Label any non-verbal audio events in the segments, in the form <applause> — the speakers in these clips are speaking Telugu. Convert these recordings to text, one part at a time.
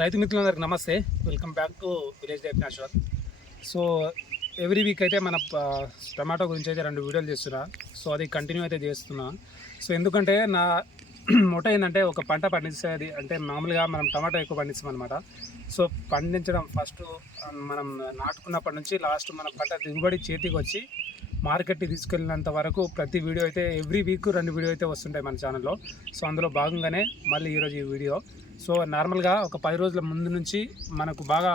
రైతు మిత్రులందరికీ నమస్తే. Welcome back to village life natural. So every week అయితే మన టమాటో గురించి అయితే రెండు వీడియోలు చేస్తున్నా. సో అది కంటిన్యూ అయితే చేస్తున్నా. సో ఎందుకంటే నా <clears throat> మొట ఏంటంటే ఒక పంట పండించేది అంటే మామూలుగా మనం టమాటో ఎక్కువ పండిస్తాం అనమాట సో పండించడం ఫస్ట్ మనం నాటుకున్నప్పటి నుంచి లాస్ట్ మన పంట దిగుబడి చేతికి వచ్చి మార్కెట్కి తీసుకెళ్ళినంత వరకు ప్రతి వీడియో అయితే ఎవ్రీ వీక్ రెండు వీడియో అయితే వస్తుంటాయి మన ఛానల్లో. సో అందులో భాగంగానే మళ్ళీ ఈరోజు ఈ వీడియో. సో నార్మల్గా ఒక పది రోజుల ముందు నుంచి మనకు బాగా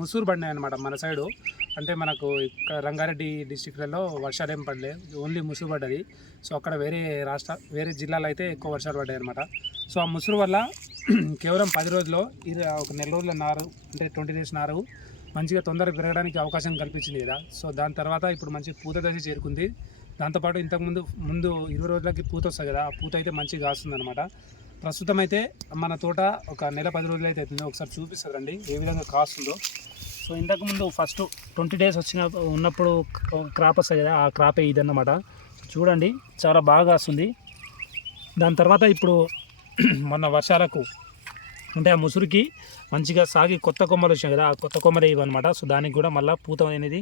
ముసూరు పడినాయి అనమాట మన సైడు. అంటే మనకు ఇక్కడ రంగారెడ్డి డిస్టిక్లలో వర్షాలు ఏం పడలేదు. ఓన్లీ ముసురు పడ్డది. సో అక్కడ వేరే రాష్ట్ర వేరే జిల్లాలో అయితే ఎక్కువ వర్షాలు పడ్డాయి అనమాట సో ఆ ముసురు వల్ల <clears throat> కేవలం పది రోజుల్లో ఇది ఒక నెల రోజుల నారు అంటే ట్వంటీ డేస్ నారు మంచిగా తొందరగా పెరగడానికి అవకాశం కల్పించింది కదా. సో దాని తర్వాత ఇప్పుడు మంచి పూత దశ చేరుకుంది. దాంతోపాటు ఇంతకుముందు ముందు ఇరవై రోజులకి పూత వస్తుంది కదా ఆ పూత అయితే మంచిగా కాస్తుంది అనమాట ప్రస్తుతం అయితే మన తోట ఒక నెల పది రోజులు అయితే అవుతుంది. ఒకసారి చూపిస్తుందండి ఏ విధంగా కాస్తుందో? సో ఇంతకుముందు ఫస్ట్ ట్వంటీ డేస్ వచ్చిన ఉన్నప్పుడు క్రాప్ వస్తుంది కదా ఆ క్రాపే ఇదన్నమాట. చూడండి చాలా బాగా వస్తుంది దాని తర్వాత ఇప్పుడు <clears throat> మొన్న వర్షాలకు అంటే ఆ ముసురుకి మంచిగా సాగి కొత్త కొమ్మలు వచ్చాయి కదా ఆ కొత్త కొమ్మలు ఇవన్నమాట. సో దానికి కూడా మళ్ళీ పూత అనేది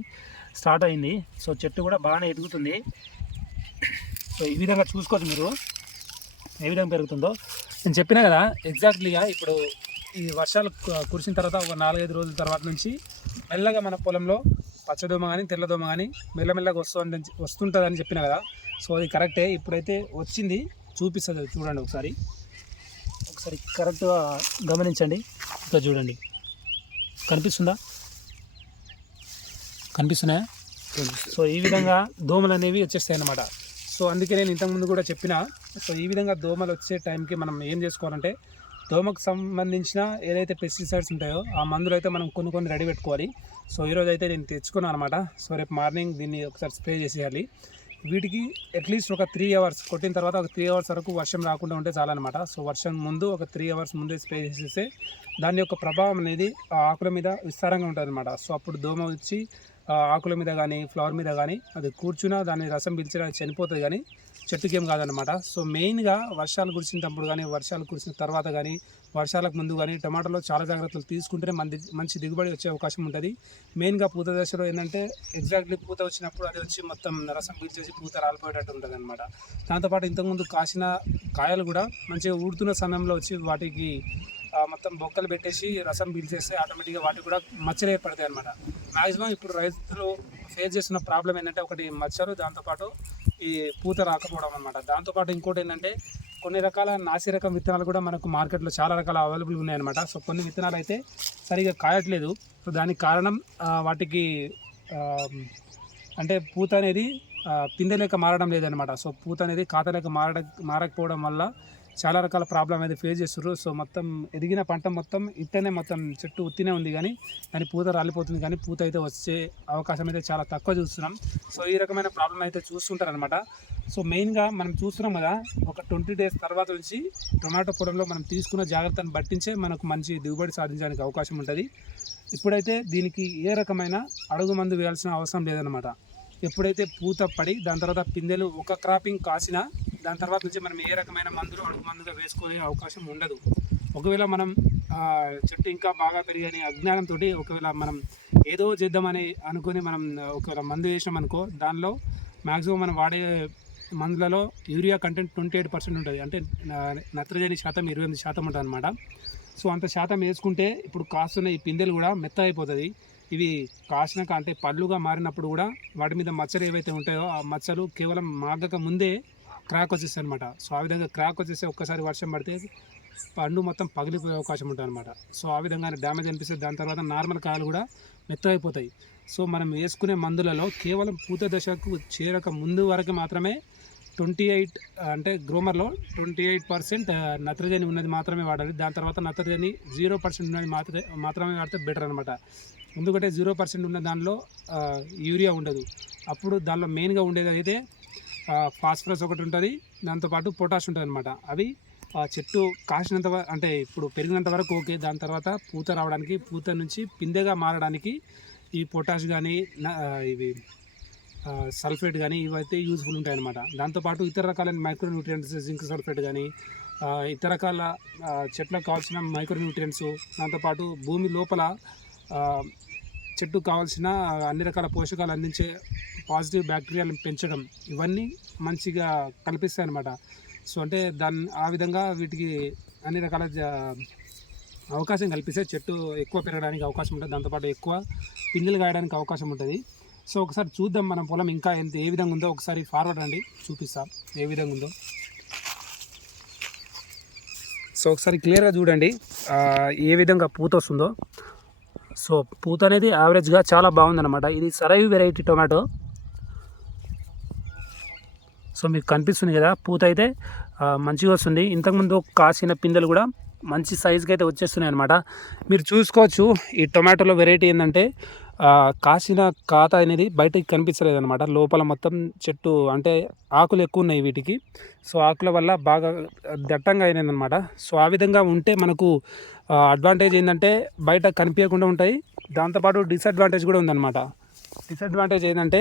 స్టార్ట్ అయింది. సో చెట్టు కూడా బాగానే ఎదుగుతుంది. <clears throat> సో ఈ విధంగా చూసుకోవచ్చు మీరు. ఏ విధంగా పెరుగుతుందో. నేను చెప్పినా కదా ఎగ్జాక్ట్లీగా ఇప్పుడు ఈ వర్షాలు కురిసిన తర్వాత ఒక నాలుగైదు రోజుల తర్వాత నుంచి మెల్లగా మన పొలంలో పచ్చదోమ కానీ తెల్లదోమ కానీ మెల్లమెల్లగా వస్తుంది వస్తుంటుందని చెప్పిన కదా. సో అది కరెక్టే. ఇప్పుడైతే వచ్చింది. చూపిస్తుంది చూడండి ఒకసారి. ఒకసారి కరెక్ట్గా గమనించండి. ఇక్కడ చూడండి. కనిపిస్తుందా? కనిపిస్తున్నాయా? సో ఈ విధంగా దోమలు అనేవి వచ్చేస్తాయి అన్నమాట. సో అందుకే నేను ఇంతకుముందు కూడా చెప్పిన సో ఈ విధంగా దోమలు వచ్చే టైంకి మనం ఏం చేసుకోవాలంటే దోమకు సంబంధించిన ఏదైతే పెస్టిసైడ్స్ ఉంటాయో ఆ మందులు అయితే మనం కొన్ని కొన్ని రెడీ పెట్టుకోవాలి. సో ఈరోజు అయితే నేను తెచ్చుకున్నాను అనమాట సో రేపు మార్నింగ్ దీన్ని ఒకసారి స్ప్రే చేసేయాలి. వీటికి అట్లీస్ట్ ఒక త్రీ అవర్స్ కొట్టిన తర్వాత ఒక త్రీ అవర్స్ వరకు వర్షం రాకుండా ఉంటే చాలన్నమాట. సో వర్షం ముందు ఒక త్రీ అవర్స్ ముందే స్ప్రే చేసేస్తే దాని యొక్క ప్రభావం అనేది ఆ ఆకుల మీద విస్తారంగా ఉంటుంది అనమాట సో అప్పుడు దోమ వచ్చి ఆకుల మీద కానీ ఫ్లవర్ మీద కానీ అది కూర్చున్నా దాని రసం పిలిచినా చనిపోతుంది కానీ చెట్టుకి ఏం కాదనమాట సో మెయిన్గా వర్షాలు కురిసినప్పుడు కానీ వర్షాలు కురిసిన తర్వాత కానీ వర్షాలకు ముందు కానీ టమాటాలో చాలా జాగ్రత్తలు తీసుకుంటేనే మంది మంచి దిగుబడి వచ్చే అవకాశం ఉంటుంది. మెయిన్గా పూత దశలో ఏంటంటే ఎగ్జాక్ట్లీ పూత వచ్చినప్పుడు అది వచ్చి మొత్తం రసం పీల్చేసి పూత రాలిపోయేటట్టు ఉంటుంది అనమాట దాంతోపాటు ఇంతకుముందు కాసిన కాయలు కూడా మంచిగా ఊడుతున్న సమయంలో వచ్చి వాటికి మొత్తం బొక్కలు పెట్టేసి రసం పీల్చేస్తే ఆటోమేటిక్గా వాటికి కూడా మచ్చలు ఏర్పడతాయి అనమాట మ్యాక్సిమం ఇప్పుడు రైతులు ఫేస్ చేస్తున్న ప్రాబ్లం ఏంటంటే ఒకటి మచ్చలు దాంతోపాటు ఈ పూత రాకపోవడం అనమాట దాంతోపాటు ఇంకోటి ఏంటంటే కొన్ని రకాల నాసి రకం విత్తనాలు కూడా మనకు మార్కెట్లో చాలా రకాల అవైలబుల్ ఉన్నాయన్నమాట. సో కొన్ని విత్తనాలు అయితే సరిగా కాయట్లేదు. సో దానికి కారణం వాటికి అంటే పూత అనేది పిందెలేక పిందె లేక మారడం లేదనమాట సో పూత అనేది కాతలేక మారడం మారడ మారకపోవడం వల్ల చాలా రకాల ప్రాబ్లం అయితే ఫేస్ చేస్తున్నారు సో మొత్తం ఎదిగిన పంట మొత్తం ఇట్టనే మొత్తం చెట్టు ఉత్తినే ఉంది కానీ దాని పూత రాలిపోతుంది కానీ పూత అయితే వచ్చే అవకాశం అయితే చాలా తక్కువ చూస్తున్నాం. సో ఈ రకమైన ప్రాబ్లం అయితే చూస్తుంటారనమాట సో మెయిన్గా మనం చూస్తున్నాం కదా ఒక ట్వంటీ డేస్ తర్వాత నుంచి టొమాటో పొలంలో మనం తీసుకున్న జాగ్రత్తను పట్టించే మనకు మంచి దిగుబడి సాధించడానికి అవకాశం ఉంటుంది. ఇప్పుడైతే దీనికి ఏ రకమైన అడుగు మందు వేయాల్సిన అవసరం లేదనమాట ఎప్పుడైతే పూత పడి దాని తర్వాత పిందెలు ఒక క్రాపింగ్ కాసినా దాని తర్వాత నుంచి మనం ఏ రకమైన మందులు అడుగు మందులు వేసుకునే అవకాశం ఉండదు. ఒకవేళ మనం చెట్టు ఇంకా బాగా పెరిగని అజ్ఞానంతో ఒకవేళ మనం ఏదో చేద్దామని అనుకుని మనం ఒకవేళ మందు వేసినాం అనుకో దానిలో మ్యాక్సిమం మనం వాడే మందులలో urea content twenty eight percent ఉంటుంది. అంటే నత్రజని శాతం ఇరవై ఎనిమిది శాతం ఉంటుంది అనమాట సో అంత శాతం వేసుకుంటే ఇప్పుడు కాస్తున్న ఈ పిందెలు కూడా మెత్త అయిపోతుంది ఇవి కాసినాక అంటే పళ్ళుగా మారినప్పుడు కూడా వాటి మీద మచ్చలు ఏవైతే ఉంటాయో ఆ మచ్చలు కేవలం మాగక ముందే క్రాక్ వచ్చేస్తాయి అనమాట సో ఆ విధంగా క్రాక్ వచ్చేస్తే ఒక్కసారి వర్షం పడితే పండు మొత్తం పగిలిపోయే అవకాశం ఉంటుంది అనమాట సో ఆ విధంగా డ్యామేజ్ అనిపిస్తుంది దాని తర్వాత నార్మల్ కాయలు కూడా మెత్తగైపోతాయి. సో మనం వేసుకునే మందులలో కేవలం పూత దశకు చేరక ముందు వరకు మాత్రమే ట్వంటీ ఎయిట్ అంటే గ్రోమర్లో ట్వంటీ ఎయిట్ పర్సెంట్ నత్రజని ఉన్నది మాత్రమే వాడాలి. దాని తర్వాత నత్రజని జీరో పర్సెంట్ ఉన్నది మాత్రమే మాత్రమే వాడితే బెటర్ అనమాట ఎందుకంటే జీరో పర్సెంట్ ఉన్న దానిలో యూరియా ఉండదు. అప్పుడు దానిలో మెయిన్గా ఉండేది అయితే ఫాస్ఫరస్ ఒకటి ఉంటుంది దాంతోపాటు పొటాష్ ఉంటుంది అనమాట అవి ఆ చెట్టు కాసినంత అంటే ఇప్పుడు పెరిగినంత వరకు ఓకే దాని తర్వాత పూత రావడానికి పూత నుంచి పిందెగా మారడానికి ఈ పొటాష్ కానీ ఇవి సల్ఫేట్ కానీ ఇవైతే యూజ్ఫుల్ ఉంటాయి అనమాట దాంతోపాటు ఇతర రకాలైన మైక్రో న్యూట్రియంట్స్ జింక్ సల్ఫేట్ కానీ ఇతర రకాల చెట్లకు కావాల్సిన మైక్రో న్యూట్రియంట్స్ దాంతోపాటు భూమి లోపల చెట్టు చెట్టుకు కావాల్సిన అన్ని రకాల పోషకాలు అందించే పాజిటివ్ బ్యాక్టీరియాలను పెంచడం ఇవన్నీ మంచిగా కల్పిస్తాయి అన్నమాట సో అంటే దాన్ని ఆ విధంగా వీటికి అన్ని రకాల జ- అవకాశం కల్పిస్తే చెట్టు ఎక్కువ పెరగడానికి అవకాశం ఉంటుంది. దాంతోపాటు ఎక్కువ పిందెలు కాయడానికి అవకాశం ఉంటుంది. సో ఒకసారి చూద్దాం మన పొలం ఇంకా ఎంత ఏ విధంగా ఉందో ఒకసారి ఫార్వర్డ్ అండి చూపిస్తాం ఏ విధంగా ఉందో. సో ఒకసారి క్లియర్గా చూడండి ఏ విధంగా పూత వస్తుందో. సో పూత అనేది యావరేజ్గా చాలా బాగుందన్నమాట. ఇది సరైవ్ వెరైటీ టొమాటో సో మీకు కనిపిస్తుంది కదా పూత అయితే మంచిగా వస్తుంది. ఇంతకుముందు కాసిన పిందెలు కూడా మంచి సైజుకి అయితే వచ్చేస్తున్నాయి అనమాట మీరు చూసుకోవచ్చు ఈ టొమాటోలో వెరైటీ ఏంటంటే కాసిన కాత అనేది బయటకి కనిపించలేదు అనమాట లోపల మొత్తం చెట్టు అంటే ఆకులు ఎక్కువ ఉన్నాయి వీటికి. సో ఆకుల వల్ల బాగా దట్టంగా అయినాయి అనమాట సో ఆ విధంగా ఉంటే మనకు అడ్వాంటేజ్ ఏంటంటే బయట కనిపించకుండా ఉంటాయి. దాంతోపాటు డిసడ్వాంటేజ్ కూడా ఉందన్నమాట. డిసడ్వాంటేజ్ ఏంటంటే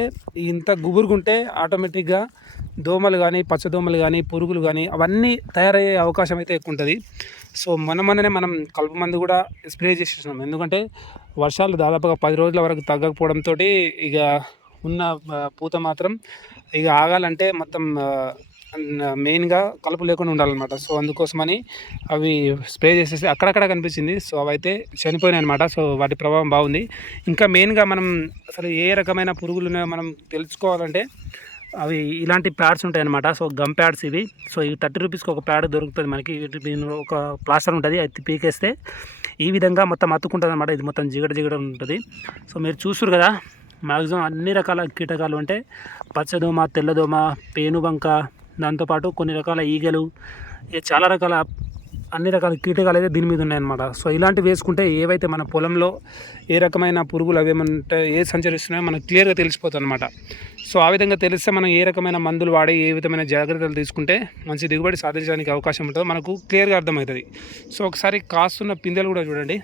ఇంత గుబురుగుంటే ఆటోమేటిక్గా దోమలు కానీ పచ్చదోమలు కానీ పురుగులు కానీ అవన్నీ తయారయ్యే అవకాశం అయితే ఎక్కువ ఉంటుంది. సో మన మననే మనం కలుపు మందు కూడా స్ప్రే చేసేసినాం. ఎందుకంటే వర్షాలు దాదాపుగా పది రోజుల వరకు తగ్గకపోవడంతో ఇక ఉన్న పూత మాత్రం ఇక ఆగాలంటే మొత్తం మెయిన్గా కలుపు లేకుండా ఉండాలన్నమాట. సో అందుకోసమని అవి స్ప్రే చేసేసి అక్కడక్కడ కనిపించింది. సో అవైతే చనిపోయినాయి అనమాట సో వాటి ప్రభావం బాగుంది. ఇంకా మెయిన్గా మనం అసలు ఏ రకమైన పురుగులు ఉన్నాయో మనం తెలుసుకోవాలంటే అవి ఇలాంటి ప్యాడ్స్ ఉంటాయి అనమాట సో గమ్ ప్యాడ్స్ ఇవి. సో ఇవి థర్టీ రూపీస్కి ఒక ప్యాడ్ దొరుకుతుంది మనకి. ఒక ప్లాస్టర్ ఉంటుంది. అది పీకేస్తే ఈ విధంగా మొత్తం అతుక్కుంటుంది అనమాట ఇది మొత్తం జిగడ జిగడ ఉంటుంది. సో మీరు చూస్తారు కదా మ్యాక్సిమం అన్ని రకాల కీటకాలు అంటే పచ్చదోమ తెల్లదోమ పేనుబంక దాంతోపాటు కొన్ని రకాల ఈగలు ఇక చాలా రకాల అన్ని రకాల కీటకాలు అయితే దీని మీద ఉన్నాయన్నమాట. సో ఇలాంటివి వేసుకుంటే ఏవైతే మన పొలంలో ఏ రకమైన పురుగులు అవి ఏమంటే ఏ సంచరిస్తున్నాయో మనకు క్లియర్గా తెలిసిపోతుంది అనమాట సో ఆ విధంగా తెలిస్తే మనం ఏ రకమైన మందులు వాడి ఏ విధమైన జాగ్రత్తలు తీసుకుంటే మంచి దిగుబడి సాధించడానికి అవకాశం ఉంటుందో మనకు క్లియర్గా అర్థమవుతుంది. సో ఒకసారి కాస్తున్న పిందెలు కూడా చూడండి.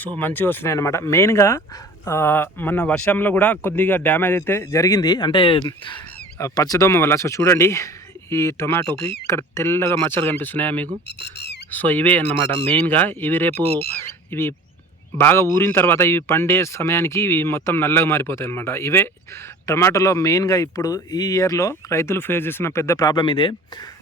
సో మంచిగా వస్తున్నాయి అన్నమాట మెయిన్గా మన వర్షంలో కూడా కొద్దిగా డ్యామేజ్ అయితే జరిగింది. అంటే పచ్చదోమ వల్ల. సో చూడండి ఈ టొమాటోకి ఇక్కడ తెల్లగా మచ్చలు కనిపిస్తున్నాయా మీకు? సో ఇవే అన్నమాట. మెయిన్గా ఇవి రేపు ఇవి బాగా ఊరిన తర్వాత ఇవి పండే సమయానికి ఇవి మొత్తం నల్లగా మారిపోతాయి అనమాట ఇవే టొమాటోలో మెయిన్గా ఇప్పుడు ఈ ఇయర్లో రైతులు ఫేస్ చేసిన పెద్ద ప్రాబ్లం ఇదే.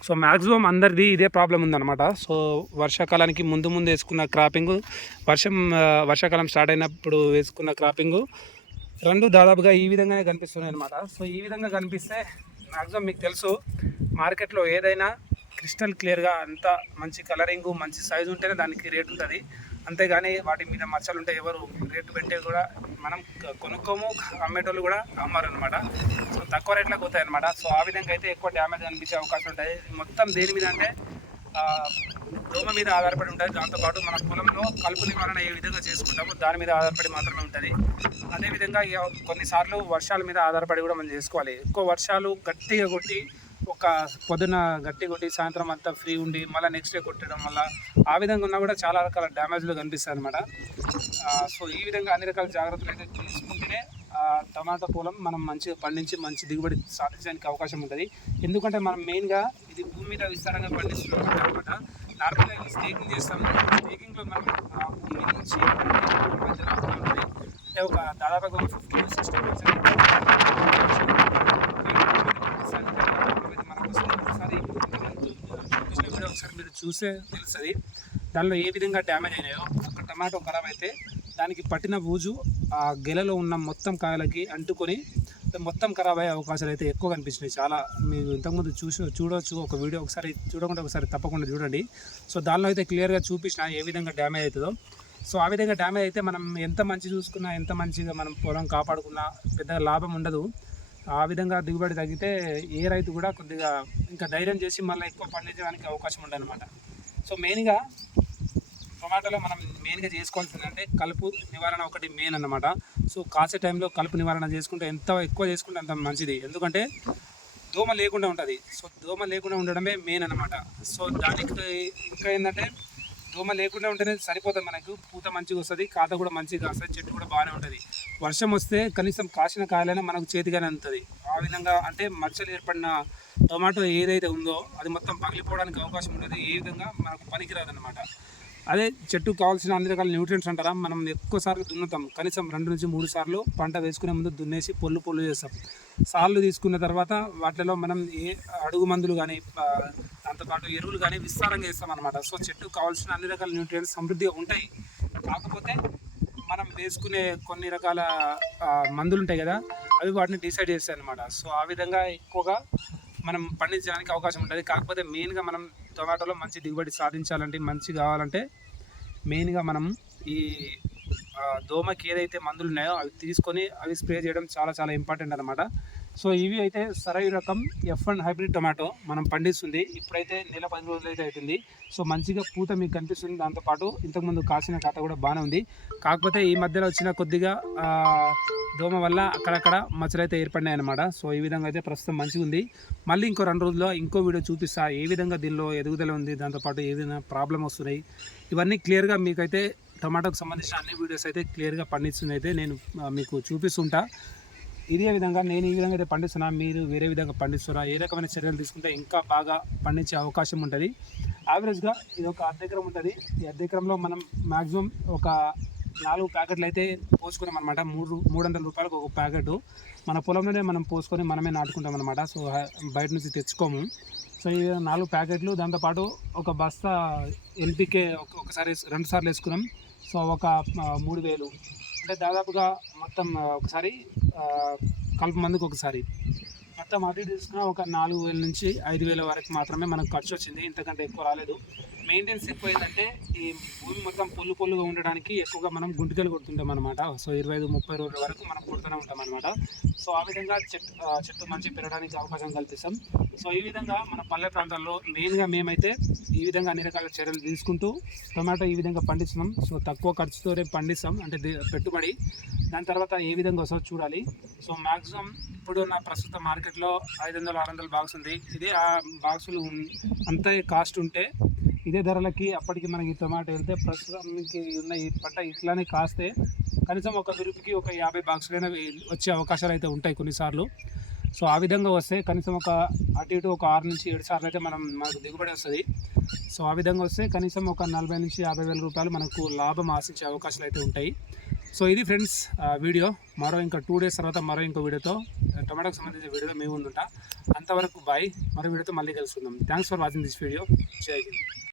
సో మ్యాక్సిమం అందరిది ఇదే ప్రాబ్లం ఉందన్నమాట. సో వర్షాకాలానికి ముందు ముందు వేసుకున్న క్రాపింగ్ వర్షం వర్షాకాలం స్టార్ట్ అయినప్పుడు వేసుకున్న క్రాపింగు రెండు దాదాపుగా ఈ విధంగానే కనిపిస్తున్నాయి అనమాట సో ఈ విధంగా కనిపిస్తే మ్యాక్సిమం మీకు తెలుసు మార్కెట్లో ఏదైనా క్రిస్టల్ క్లియర్గా అంత మంచి కలరింగు మంచి సైజు ఉంటేనే దానికి రేట్ ఉంటుంది. అంతేగాని వాటి మీద మచ్చలు ఉంటే ఎవరు రేటు పెట్టే కూడా మనం కొనుక్కోము అమ్మేటోళ్ళు కూడా అమ్మారు అనమాట సో తక్కువ రేట్లకు పోతాయి అనమాట సో ఆ విధంగా అయితే ఎక్కువ డ్యామేజ్ అనిపించే అవకాశం ఉంటాయి. మొత్తం దేని మీద అంటే దోమ మీద ఆధారపడి ఉంటుంది. దాంతోపాటు మన పొలంలో కలుపు నివారణ ఏ విధంగా చేసుకుంటామో దాని మీద ఆధారపడి మాత్రమే ఉంటుంది. అదేవిధంగా కొన్నిసార్లు వర్షాల మీద ఆధారపడి కూడా మనం చేసుకోవాలి. ఎక్కువ వర్షాలు గట్టిగా కొట్టి ఒక పొద్దున గట్టి కొట్టి సాయంత్రం అంతా ఫ్రీ ఉండి మళ్ళీ నెక్స్ట్ డే కొట్టడం వల్ల ఆ విధంగా ఉన్నా కూడా చాలా రకాల డ్యామేజ్లు కనిపిస్తాయి అనమాట సో ఈ విధంగా అన్ని రకాల జాగ్రత్తలు అయితే తీసుకుంటేనే టమాటా పొలం మనం మంచిగా పండించి మంచి దిగుబడి సాధించడానికి అవకాశం ఉంటుంది. ఎందుకంటే మనం మెయిన్గా ఇది భూమి మీద విస్తారంగా పండిస్తున్నాం అనమాట నార్మల్గా ఇది స్టేకింగ్ చేస్తాం స్టేకింగ్లో మనం భూమి నుంచి మధ్యలో ఉంటుంది. అంటే ఒక దాదాపుగా ఒక ఫిఫ్టీ టు సిక్స్టీ పర్సెంట్ ఒకసారి మీరు చూసే తెలుస్తుంది దానిలో ఏ విధంగా డ్యామేజ్ అయినాయో ఒక టమాటో ఖరాబ్ అయితే దానికి పట్టిన బూజు ఆ గెలలో ఉన్న మొత్తం కాయలకి అంటుకొని మొత్తం ఖరాబ్ అయ్యే అవకాశాలు అయితే ఎక్కువ కనిపించినాయి. చాలా మీరు ఇంతకుముందు చూసి చూడవచ్చు ఒక వీడియో ఒకసారి చూడకుండా ఒకసారి తప్పకుండా చూడండి. సో దానిలో అయితే క్లియర్గా చూపించిన ఏ విధంగా డ్యామేజ్ అవుతుందో. సో ఆ విధంగా డ్యామేజ్ అయితే మనం ఎంత మంచి చూసుకున్నా ఎంత మంచిగా మనం పొలం కాపాడుకున్నా పెద్ద లాభం ఉండదు. ఆ విధంగా దిగుబడి తగ్గితే ఏ రైతు కూడా కొద్దిగా ఇంకా ధైర్యం చేసి మళ్ళీ ఎక్కువ పండించడానికి అవకాశం ఉండదన్నమాట. సో మెయిన్గా టొమాటోలో మనం మెయిన్గా చేసుకోవాల్సింది అంటే కలుపు నివారణ ఒకటి మెయిన్ అన్నమాట. సో కాసే టైంలో కలుపు నివారణ చేసుకుంటే ఎంత ఎక్కువ చేసుకుంటే అంత మంచిది. ఎందుకంటే దోమ లేకుండా ఉంటుంది. సో దోమ లేకుండా ఉండడమే మెయిన్ అనమాట సో దానికి ఇంకా ఏంటంటే దోమ లేకుండా ఉంటేనే సరిపోతుంది మనకు. పూత మంచిగా వస్తుంది కాత కూడా మంచిగా వస్తుంది చెట్టు కూడా బాగానే ఉంటుంది. వర్షం వస్తే కనీసం కాసిన కాయలైనా మనకు చేతిగానే అందుతుంది. ఆ విధంగా అంటే మచ్చలు ఏర్పడిన టొమాటో ఏదైతే ఉందో అది మొత్తం పగిలిపోవడానికి అవకాశం ఉంటుంది ఏ విధంగా మనకు పనికిరాదు అనమాట అదే చెట్టు కావాల్సిన అన్ని రకాల న్యూట్రియంట్స్ అంటారా? మనం ఎక్కువసార్లు దున్నుతాం. కనీసం రెండు నుంచి మూడు సార్లు పంట వేసుకునే ముందు దున్నేసి పొల్లు పొల్లు చేస్తాం. సార్లు తీసుకున్న తర్వాత వాటిలో మనం ఏ అడుగు మందులు కానీ దాంతోపాటు ఎరువులు కానీ విస్తారంగా ఇస్తాం అనమాట సో చెట్టు కావాల్సిన అన్ని రకాల న్యూట్రియంట్స్ సమృద్ధిగా ఉంటాయి. కాకపోతే మనం వేసుకునే కొన్ని రకాల మందులు ఉంటాయి కదా అవి వాటిని డిసైడ్ చేస్తాయి అనమాట సో ఆ విధంగా ఎక్కువగా మనం పండించడానికి అవకాశం ఉంటుంది. కాకపోతే మెయిన్గా మనం టొమాటోలో మంచి దిగుబడి సాధించాలంటే మంచి కావాలంటే మెయిన్గా మనం ఈ దోమకి ఏదైతే మందులు ఉన్నాయో అవి తీసుకొని అవి స్ప్రే చేయడం చాలా చాలా ఇంపార్టెంట్ అనమాట సో ఇవి అయితే సరైన రకం ఎఫ్ అండ్ హైబ్రిడ్ టొమాటో మనం పండిస్తుంది. ఇప్పుడైతే నెల పది రోజులు అయితే అవుతుంది. సో మంచిగా పూత మీకు కనిపిస్తుంది. దాంతోపాటు ఇంతకుముందు కాసిన కథ కూడా బాగానే ఉంది. కాకపోతే ఈ మధ్యలో వచ్చిన కొద్దిగా దోమ వల్ల అక్కడక్కడ మచ్చలు అయితే ఏర్పడినాయి అనమాట సో ఈ విధంగా అయితే ప్రస్తుతం మంచిగా ఉంది. మళ్ళీ ఇంకో రెండు రోజుల్లో ఇంకో వీడియో చూపిస్తా. ఏ విధంగా దీనిలో ఎదుగుదల ఉంది దాంతోపాటు ఏ విధంగా ప్రాబ్లం వస్తున్నాయి. ఇవన్నీ క్లియర్గా మీకైతే టమాటోకి సంబంధించిన అన్ని వీడియోస్ అయితే క్లియర్గా పండిస్తుంది అయితే నేను మీకు చూపిస్తుంటా. ఇదే విధంగా నేను ఈ విధంగా అయితే పండిస్తున్నా మీరు వేరే విధంగా పండిస్తున్నా ఏ రకమైన చర్యలు తీసుకుంటే ఇంకా బాగా పండించే అవకాశం ఉంటుంది. యావరేజ్గా ఇది ఒక అర్ధ ఎకరం ఉంటుంది. ఈ అర్ధ ఎకరంలో మనం మ్యాక్సిమం ఒక నాలుగు ప్యాకెట్లు అయితే పోసుకున్నాం అనమాట మూడు మూడు వందల రూపాయలకు ఒక ప్యాకెట్. మన పొలంలోనే మనం పోసుకొని మనమే నాటుకుంటాం అనమాట సో బయట నుంచి తెచ్చుకోము. సో ఈ నాలుగు ప్యాకెట్లు దాంతోపాటు ఒక బస్తా ఎన్పికే ఒకసారి రెండు సార్లు వేసుకున్నాం. సో ఒక మూడు వేలు. అంటే దాదాపుగా మొత్తం ఒకసారి కలుపు మందుకు ఒకసారి. మొత్తం అటు తీసుకున్న ఒక నాలుగు వేల నుంచి ఐదు వేల వరకు మాత్రమే మనకు ఖర్చు వచ్చింది. ఇంతకంటే ఎక్కువ రాలేదు. మెయింటెనెన్స్ ఎక్కువ ఏంటంటే ఈ భూమి మొత్తం పొల్లు పొల్లుగా ఉండడానికి ఎక్కువగా మనం గుంటికలు కొడుతుంటాం అనమాట సో ఇరవై ఐదు ముప్పై రోజుల వరకు మనం కొడుతూనే ఉంటాం అనమాట సో ఆ విధంగా చెట్టు చెట్టు మంచి పెరగడానికి అవకాశం కల్పిస్తాం. సో ఈ విధంగా మన పల్లె ప్రాంతాల్లో మెయిన్గా మేమైతే ఈ విధంగా అన్ని రకాల చర్యలు తీసుకుంటూ టొమాటో ఈ విధంగా పండిస్తున్నాం. సో తక్కువ ఖర్చుతోనే పండిస్తాం. అంటే పెట్టుబడి. దాని తర్వాత ఏ విధంగా వస్తుందో చూడాలి. సో మ్యాక్సిమం ఇప్పుడు నా ప్రస్తుత మార్కెట్లో ఐదు వందలు ఆరు వందలు బాక్స్ ఉంది. ఇదే ఆ బాక్సులు ఉన్- అంతే కాస్ట్ ఉంటే ఇదే ధరలకి అప్పటికి మనకి టమాటో వెళ్తే ప్రస్తుతానికి ఉన్న ఈ పంట ఇట్లానే కాస్తే కనీసం ఒక విరుపుకి ఒక యాభై బాక్సులైనా వచ్చే అవకాశాలు అయితే ఉంటాయి కొన్నిసార్లు. సో ఆ విధంగా వస్తే కనీసం ఒక అటు ఇటు ఒక ఆరు నుంచి ఏడు సార్లు అయితే మనం మనకు దిగుబడి వస్తుంది. సో ఆ విధంగా వస్తే కనీసం ఒక నలభై నుంచి యాభై వేల రూపాయలు మనకు లాభం ఆశించే అవకాశాలు అయితే ఉంటాయి. సో ఇది ఫ్రెండ్స్ వీడియో. మరో ఇంకా టూ డేస్ తర్వాత మరో ఇంకో వీడియోతో టొమాటోకి సంబంధించిన వీడియో మేము ముందుంటా. అంతవరకు బాయ్ మరో వీడియోతో మళ్ళీ కలుసుకుందాం. Thanks for watching this video Jai Hind.